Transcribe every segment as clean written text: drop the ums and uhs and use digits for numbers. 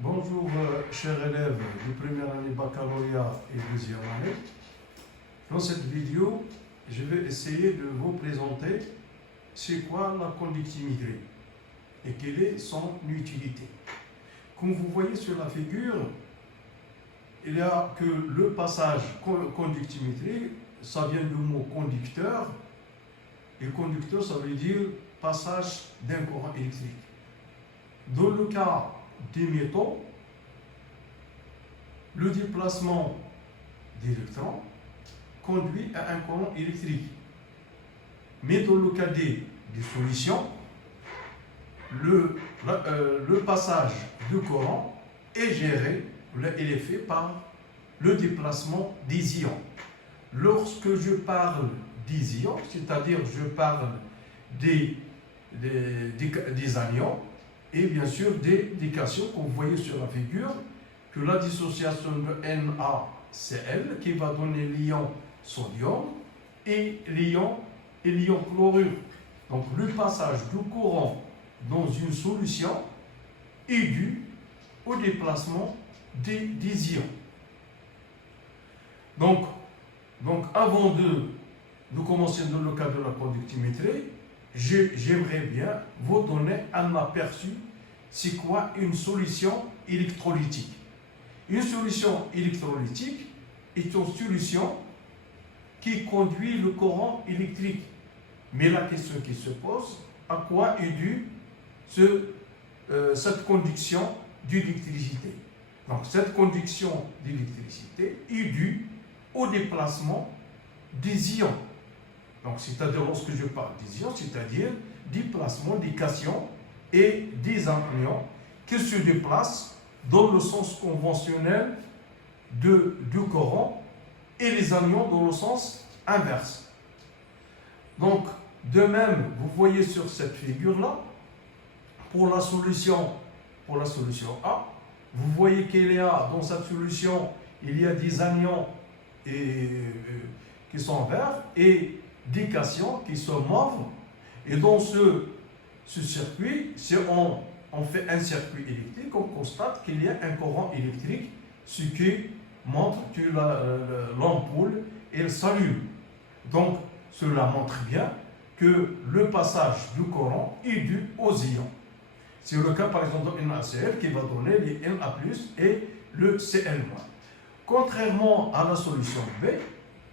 Bonjour, chers élèves de première année baccalauréat et deuxième année. Dans cette vidéo, je vais essayer de vous présenter c'est quoi la conduite immigrée et quelle est son utilité. Comme vous voyez sur la figure, il n'y a que le passage conduite immigrée, ça vient du mot conducteur, et conducteur ça veut dire passage d'un courant électrique. Dans le cas des métaux, le déplacement d'électrons conduit à un courant électrique. Mais dans le cas des solutions, le passage du courant est géré, il est fait par le déplacement des ions. Lorsque je parle des ions, c'est-à-dire je parle des anions, et bien sûr des cations, comme vous voyez sur la figure, que la dissociation de NaCl qui va donner l'ion sodium et l'ion chlorure. Donc le passage du courant dans une solution est dû au déplacement des ions. Donc avant de commencer dans le cadre de la conductimétrie, j'aimerais bien vous donner un aperçu, c'est quoi une solution électrolytique. Une solution électrolytique est une solution qui conduit le courant électrique. Mais la question qui se pose, à quoi est due cette conduction d'électricité? Donc cette conduction d'électricité est due au déplacement des ions. Donc, c'est-à-dire, lorsque je parle des ions, c'est-à-dire déplacement des cations et des anions qui se déplacent dans le sens conventionnel du courant et les anions dans le sens inverse. Donc, de même, vous voyez sur cette figure-là, pour la solution A, vous voyez qu'il y a dans cette solution, il y a des anions qui sont verts et des cations qui sont mauves, et dans ce circuit, si on fait un circuit électrique, on constate qu'il y a un courant électrique, ce qui montre que l'ampoule elle s'allume. Donc cela montre bien que le passage du courant est dû aux ions. C'est le cas par exemple de NaCl qui va donner les Na+ et le Cl-. Contrairement à la solution B,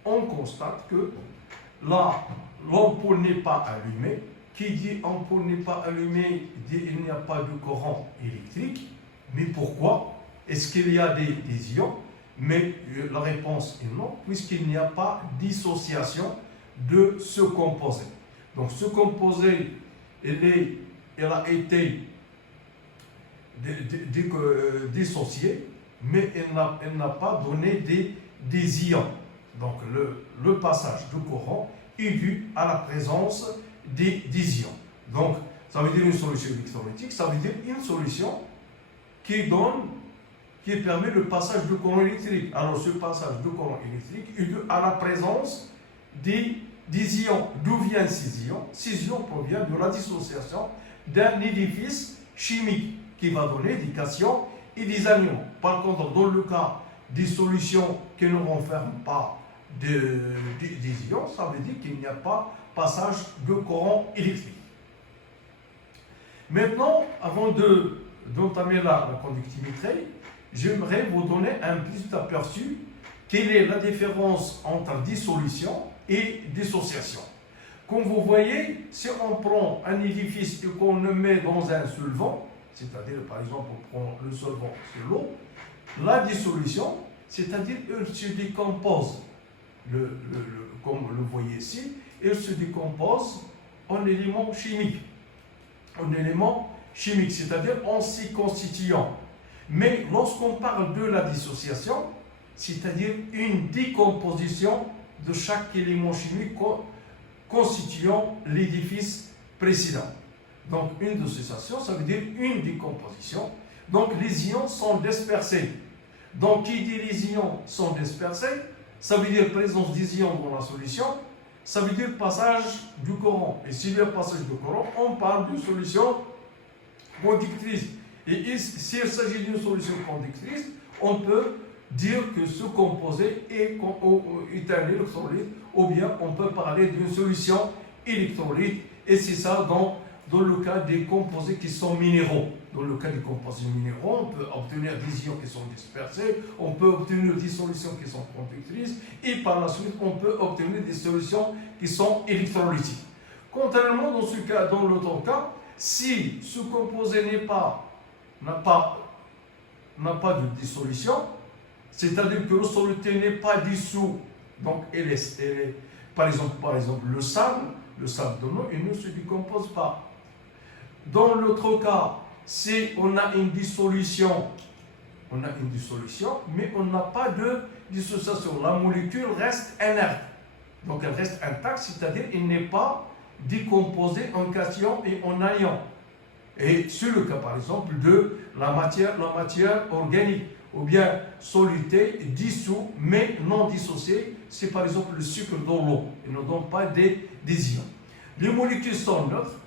on constate que l'ampoule n'est pas allumée. Qui dit ampoule n'est pas allumée dit il n'y a pas de courant électrique. Mais pourquoi? Est-ce qu'il y a des ions? Mais la réponse est non, puisqu'il n'y a pas de dissociation de ce composé. Donc ce composé, il a été dissocié, mais il n'a pas donné des ions. Donc le passage du courant est dû à la présence des ions. Donc ça veut dire une solution électrolytique, ça veut dire une solution qui permet le passage du courant électrique. Alors ce passage du courant électrique est dû à la présence des ions. D'où viennent ces ions? Ces ions proviennent de la dissociation d'un édifice chimique qui va donner des cations et des anions. Par contre, dans le cas des solutions qui ne renferment pas des ions, ça veut dire qu'il n'y a pas passage de courant électrique. Maintenant, avant d'entamer la conductimétrie, j'aimerais vous donner un petit aperçu quelle est la différence entre dissolution et dissociation. Comme vous voyez, si on prend un édifice et qu'on le met dans un solvant, c'est-à-dire par exemple on prend le solvant sur l'eau, la dissolution, c'est-à-dire elle se décompose, comme vous le voyez ici, elle se décompose en éléments chimiques. C'est-à-dire en s'y constituant. Mais lorsqu'on parle de la dissociation, c'est-à-dire une décomposition de chaque élément chimique constituant l'édifice précédent. Donc une dissociation, ça veut dire une décomposition. Donc les ions sont dispersés. Donc qui dit les ions sont dispersés, ça veut dire présence des ions dans la solution, ça veut dire passage du courant. Et s'il y a passage du courant, on parle d'une solution conductrice. Et s'il s'agit d'une solution conductrice, on peut dire que ce composé est un électrolyte, ou bien on peut parler d'une solution électrolyte, et c'est ça dans le cas des composés qui sont minéraux. Dans le cas des composés minéraux, on peut obtenir des ions qui sont dispersés, on peut obtenir des solutions qui sont conductrices, et par la suite, on peut obtenir des solutions qui sont électrolytiques. Contrairement dans ce cas, dans l'autre cas, si ce composé n'a pas de dissolution, c'est-à-dire que le soluté n'est pas dissous, donc par exemple le sable de l'eau, il ne se décompose pas. Dans l'autre cas, si on a une dissolution, mais on n'a pas de dissociation, la molécule reste inerte, donc elle reste intacte, c'est-à-dire qu'elle n'est pas décomposée en cation et en anion. Et c'est le cas par exemple de la matière organique, ou bien soluté, dissous, mais non dissocié, c'est par exemple le sucre de l'eau, ils ne donnent pas des ions. Les molécules sont neutres,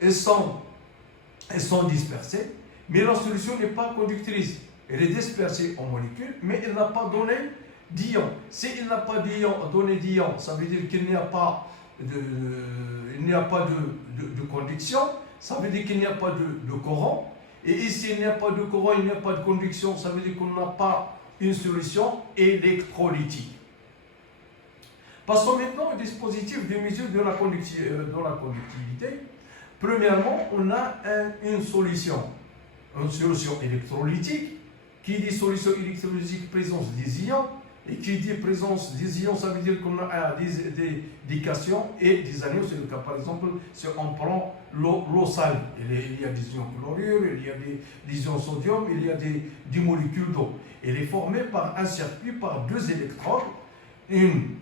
elles sont dispersées, mais la solution n'est pas conductrice. Elle est dispersée en molécules, mais elle n'a pas donné d'ions. Si elle n'a pas donné d'ions, ça veut dire qu'il n'y a pas de conduction, ça veut dire qu'il n'y a pas de courant. Et ici, il n'y a pas de courant, il n'y a pas de conduction, ça veut dire qu'on n'a pas une solution électrolytique. Passons maintenant au dispositif de mesure de la conductivité. Premièrement, on a une solution électrolytique. Qui dit solution électrolytique, présence des ions. Et qui dit présence des ions, ça veut dire qu'on a des cations et des anions. C'est le cas, par exemple, si on prend l'eau salée, il y a des ions chlorure, il y a des ions sodium, il y a des molécules d'eau. Elle est formée par un circuit, par deux électrodes, une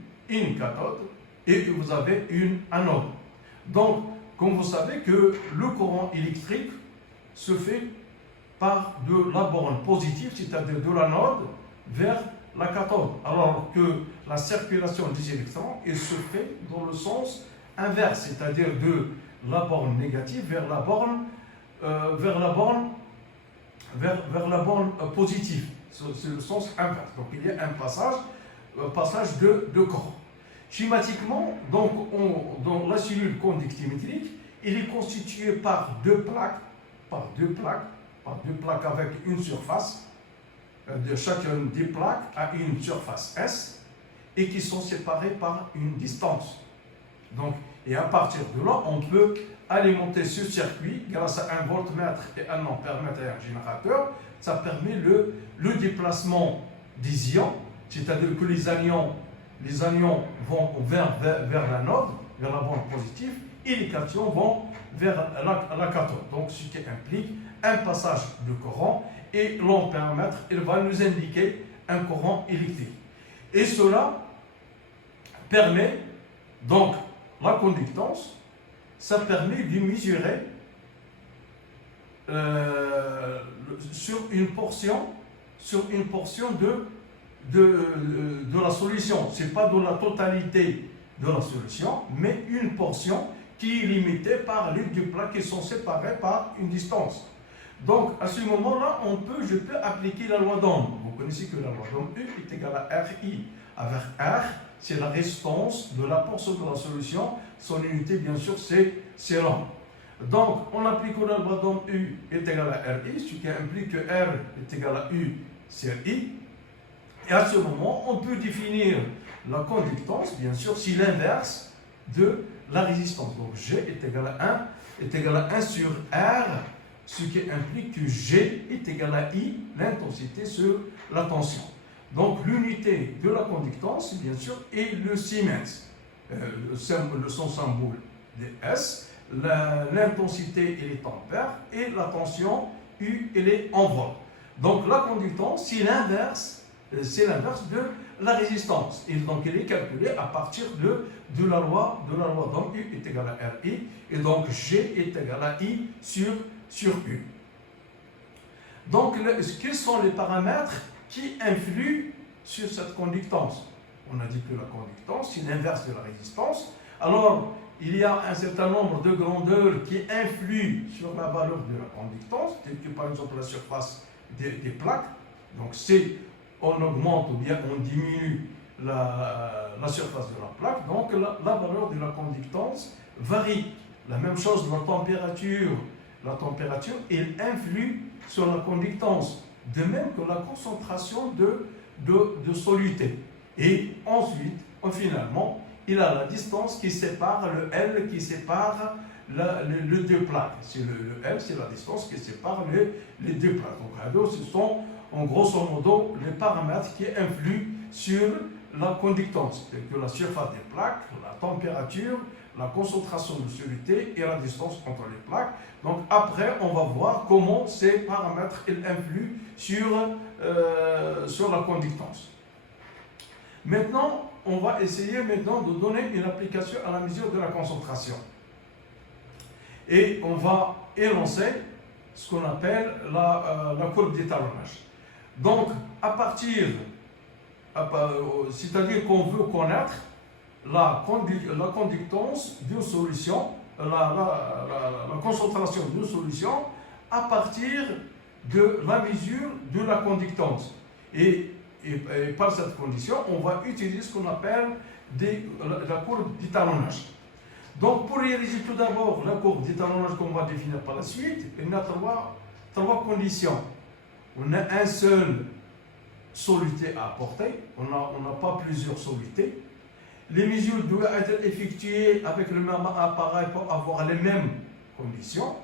cathode, et vous avez une anode. Donc, comme vous savez que le courant électrique se fait par de la borne positive, c'est-à-dire de l'anode vers la cathode, alors que la circulation des électrons se fait dans le sens inverse, c'est-à-dire de la borne négative vers la borne positive. C'est le sens inverse. Donc il y a un passage de courant. Schématiquement, donc, dans la cellule conductimétrique, il est constitué par deux plaques avec une surface. De chacune des plaques a une surface S et qui sont séparées par une distance. Donc, et à partir de là, on peut alimenter ce circuit grâce à un voltmètre et un ampèremètre et un générateur. Ça permet le déplacement des ions, c'est-à-dire que les anions vont vers l'anode, vers la borne positive, et les cations vont vers la cathode. Donc, ce qui implique un passage de courant. Et l'ampèremètre, il va nous indiquer un courant électrique. Et cela permet, donc, la conductance, ça permet de mesurer sur une portion de la solution. Ce n'est pas de la totalité de la solution, mais une portion qui est limitée par les deux plaques qui sont séparées par une distance. Donc, à ce moment-là, je peux appliquer la loi d'Ohm. Vous connaissez que la loi d'Ohm U est égale à RI. Avec R, c'est la résistance de la portion de la solution. Son unité, bien sûr, c'est l'ohm. Donc, on applique la loi d'Ohm U est égale à RI, ce qui implique que R est égal à U sur I. Et à ce moment, on peut définir la conductance, bien sûr, si l'inverse de la résistance. Donc, G est égal à 1 sur R, ce qui implique que G est égal à I, l'intensité sur la tension. Donc l'unité de la conductance, bien sûr, est le Siemens, son symbole de S, l'intensité elle est ampère et la tension U elle est en volt. Donc la conductance, c'est l'inverse de la résistance. Et donc elle est calculée à partir de la loi d'Ohm. U est égal à RI, et donc G est égal à I sur U. Donc, quels sont les paramètres qui influent sur cette conductance? On a dit que la conductance, c'est l'inverse de la résistance. Alors, il y a un certain nombre de grandeurs qui influent sur la valeur de la conductance, telle que par exemple la surface des plaques. Donc si on augmente ou bien on diminue la surface de la plaque, donc la valeur de la conductance varie. La même chose, la température, elle influe sur la conductance, de même que la concentration de soluté. Et ensuite, finalement, il a la distance qui sépare le L, qui sépare les deux plaques. Le L, c'est la distance qui sépare les deux plaques. Donc, ce sont, en grosso modo, les paramètres qui influent sur la conductance, tels que la surface des plaques, la température, la concentration de soluté et la distance entre les plaques. Donc après, on va voir comment ces paramètres influent sur la conductance. Maintenant, on va essayer de donner une application à la mesure de la concentration. Et on va énoncer ce qu'on appelle la courbe d'étalonnage. Donc, c'est-à-dire qu'on veut connaître la conductance d'une solution, la concentration d'une solution à partir de la mesure de la conductance. Et par cette condition, on va utiliser ce qu'on appelle la courbe d'étalonnage. Donc, pour réaliser tout d'abord la courbe d'étalonnage qu'on va définir par la suite, il y a trois conditions. On a un seul soluté à apporter, on n'a pas plusieurs solutés. Les mesures doivent être effectuées avec le même appareil pour avoir les mêmes conditions.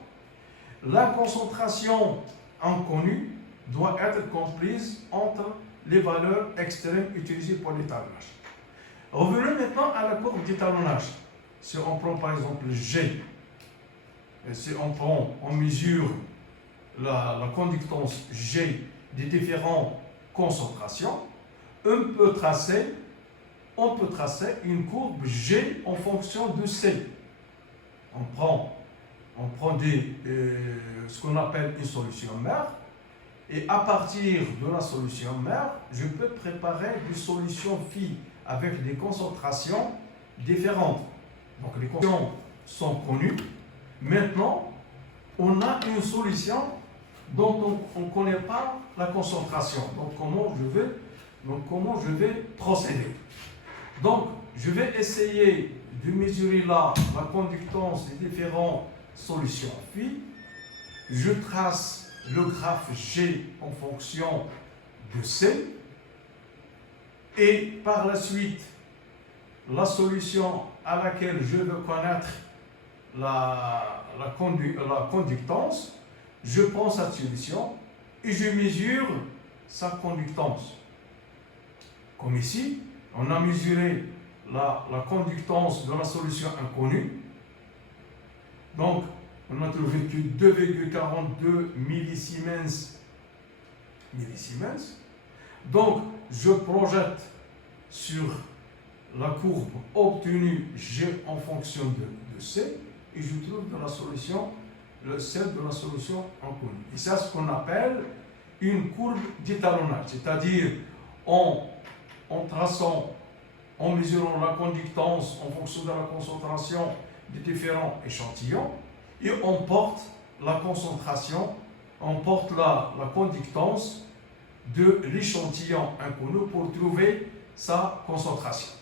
La concentration inconnue doit être comprise entre les valeurs extrêmes utilisées pour l'étalonnage. Revenons maintenant à la courbe d'étalonnage. Si on prend par exemple G, et si on mesure la conductance G des différentes concentrations, on peut tracer une courbe G en fonction de C. On prend ce qu'on appelle une solution mère, et à partir de la solution mère, je peux préparer des solutions phi avec des concentrations différentes. Donc les concentrations sont connues. Maintenant, on a une solution dont on ne connaît pas la concentration. Donc comment je vais procéder? Donc, je vais essayer de mesurer la conductance des différentes solutions phi. Je trace le graphe G en fonction de C. Et par la suite, la solution à laquelle je veux connaître la conductance, je prends cette solution et je mesure sa conductance. Comme ici, on a mesuré la conductance de la solution inconnue. Donc, on a trouvé que 2,42 millisiemens. Donc, je projette sur la courbe obtenue G en fonction de C et je trouve de la solution celle de la solution inconnue. Et c'est ce qu'on appelle une courbe d'étalonnage, c'est-à-dire en mesurant la conductance en fonction de la concentration des différents échantillons, et on porte la concentration, on porte la conductance de l'échantillon inconnu pour trouver sa concentration.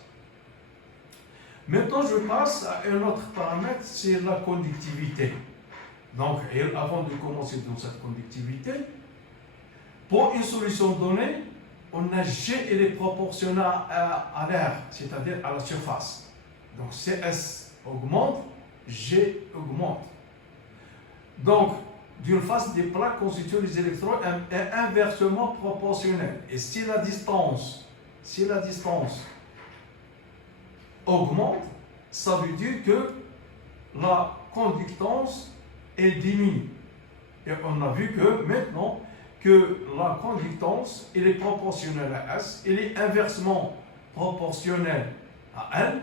Maintenant, je passe à un autre paramètre, c'est la conductivité. Donc, avant de commencer dans cette conductivité, pour une solution donnée, on a G, elle est proportionnelle à l'air, c'est-à-dire à la surface. Donc CS augmente, G augmente. Donc, d'une face des plaques constituant les électrons est inversement proportionnelle. Et si la distance augmente, ça veut dire que la conductance elle diminue. Et on a vu que maintenant, que la conductance elle est proportionnelle à S, elle est inversement proportionnelle à L,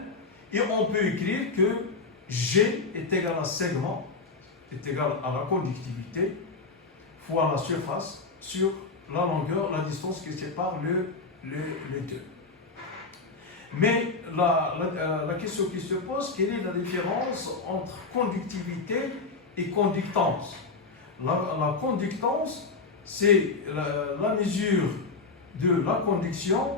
et on peut écrire que G est égal à segment, est égal à la conductivité, fois la surface, sur la longueur, la distance qui sépare les deux. Mais la question qui se pose, quelle est la différence entre conductivité et conductance? La conductance, c'est la mesure de la conduction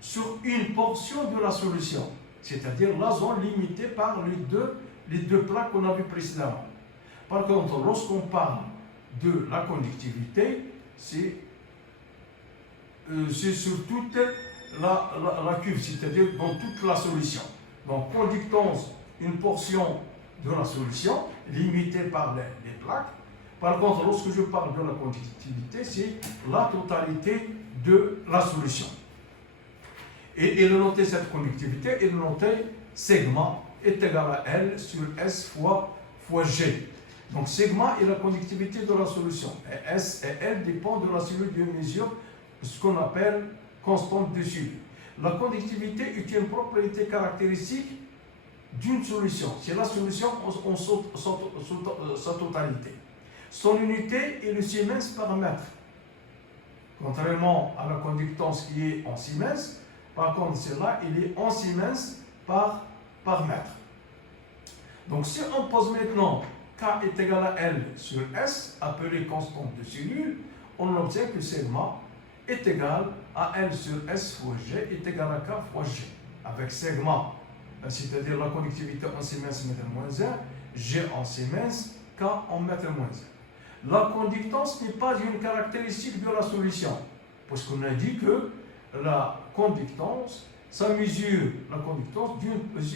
sur une portion de la solution, c'est-à-dire la zone limitée par les deux plaques qu'on a vues précédemment. Par contre, lorsqu'on parle de la conductivité, c'est sur toute la cuve, c'est-à-dire dans toute la solution. Donc, conductance, une portion de la solution, limitée par les plaques. Par contre, lorsque je parle de la conductivité, c'est la totalité de la solution. Et le noter cette conductivité, et le noter sigma est égal à L sur S fois G. Donc, sigma est la conductivité de la solution. Et S et L dépendent de la cellule de mesure, ce qu'on appelle constante de Joule. La conductivité est une propriété caractéristique d'une solution. C'est la solution en sa totalité. Son unité est le Siemens par mètre. Contrairement à la conductance qui est en Siemens, par contre, celle-là, il est en Siemens par mètre. Donc, si on pose maintenant K est égal à L sur S, appelé constante de cellule, on obtient que sigma est égal à L sur S fois G est égal à K fois G. Avec sigma, c'est-à-dire la conductivité en Siemens mètre moins 1, G en Siemens, K en mètre moins 1. La conductance n'est pas une caractéristique de la solution, parce qu'on a dit que la conductance, ça mesure la conductance,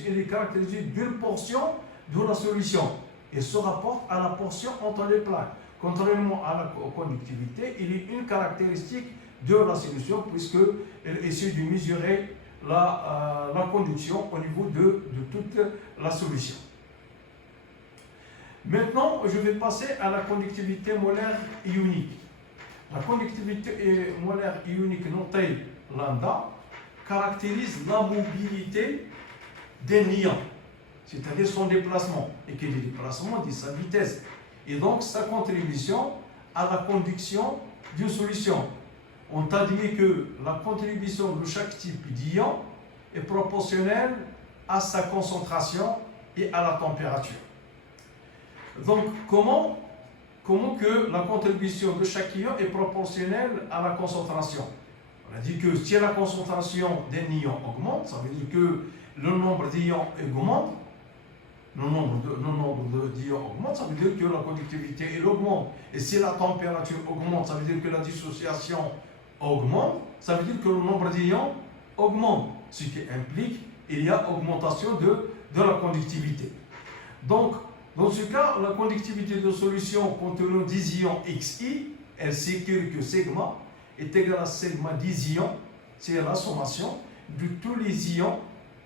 elle est caractérisée d'une portion de la solution et se rapporte à la portion entre les plaques. Contrairement à la conductivité, il est une caractéristique de la solution puisqu'elle essaie de mesurer la conduction au niveau de toute la solution. Maintenant, je vais passer à la conductivité molaire ionique. La conductivité molaire ionique notée lambda caractérise la mobilité d'un ion, c'est-à-dire son déplacement, et que le déplacement dit sa vitesse, et donc sa contribution à la conduction d'une solution. On t'a dit que la contribution de chaque type d'ion est proportionnelle à sa concentration et à la température. Donc, comment que la contribution de chaque ion est proportionnelle à la concentration? On a dit que si la concentration d'un ion augmente, ça veut dire que le nombre d'ions augmente. Le nombre d'ions augmente, ça veut dire que la conductivité elle augmente. Et si la température augmente, ça veut dire que la dissociation augmente, ça veut dire que le nombre d'ions augmente. Ce qui implique qu'il y a augmentation de la conductivité. Donc, dans ce cas, la conductivité de solution contenant 10 ions Xi, elle s'écrit que sigma est égal à sigma 10 ions, c'est la sommation de tous les ions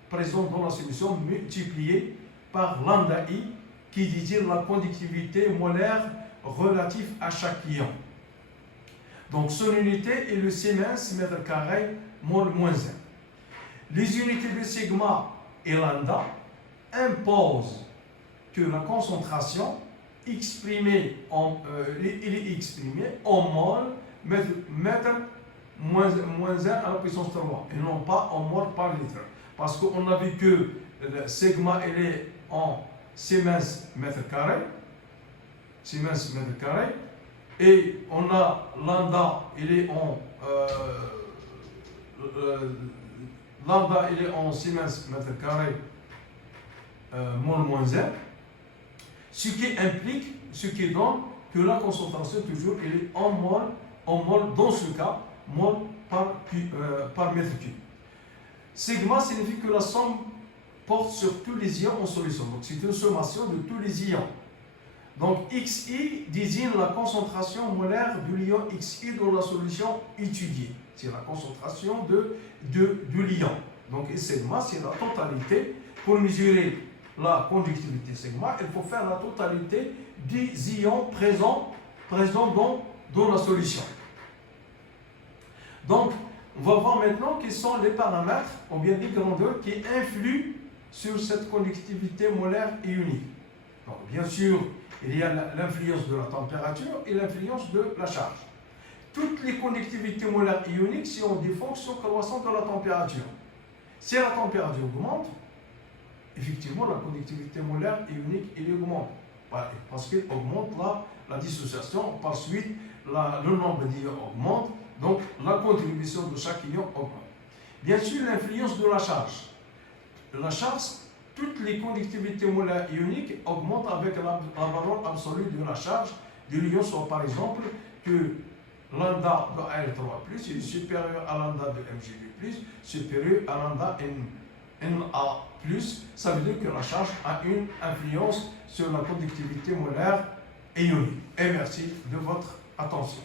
présents dans la solution multipliés par lambda I, qui dit la conductivité molaire relative à chaque ion. Donc, son unité est le Siemens mètre carré mol moins 1. Les unités de sigma et lambda imposent que la concentration exprimée elle est exprimée en mol mètre moins 1 à la puissance 3 et non pas en mol par litre. Parce qu'on a vu que le sigma elle est en Siemens mètre carré, et on a lambda il est en Siemens mètre carré mol moins 1. Ce qui donne que la concentration toujours elle est en mol dans ce cas, mol par mètre cube. Sigma signifie que la somme porte sur tous les ions en solution. Donc c'est une sommation de tous les ions. Donc Xi désigne la concentration molaire de l'ion Xi dans la solution étudiée. C'est la concentration de l'ion. Donc sigma c'est la totalité. Pour mesurer la conductivité sigma, il faut faire la totalité des ions présents dans la solution. Donc, on va voir maintenant quels sont les paramètres, ou bien les grandeurs qui influent sur cette conductivité molaire ionique. Donc, bien sûr, il y a l'influence de la température et l'influence de la charge. Toutes les conductivités molaires ioniques sont des fonctions croissantes de la température. Si la température augmente, effectivement, la conductivité molaire ionique elle augmente. Parce qu'elle augmente la dissociation, par suite, le nombre d'ions augmente, donc la contribution de chaque ion augmente. Bien sûr, l'influence de la charge. La charge, toutes les conductivités molaires ioniques augmentent avec la valeur absolue de la charge de l'ion, soit par exemple que lambda de Al3+, est supérieur à lambda de Mgv+, supérieur à lambda Na+, ça veut dire que la charge a une influence sur la conductivité molaire ionique. Et merci de votre attention.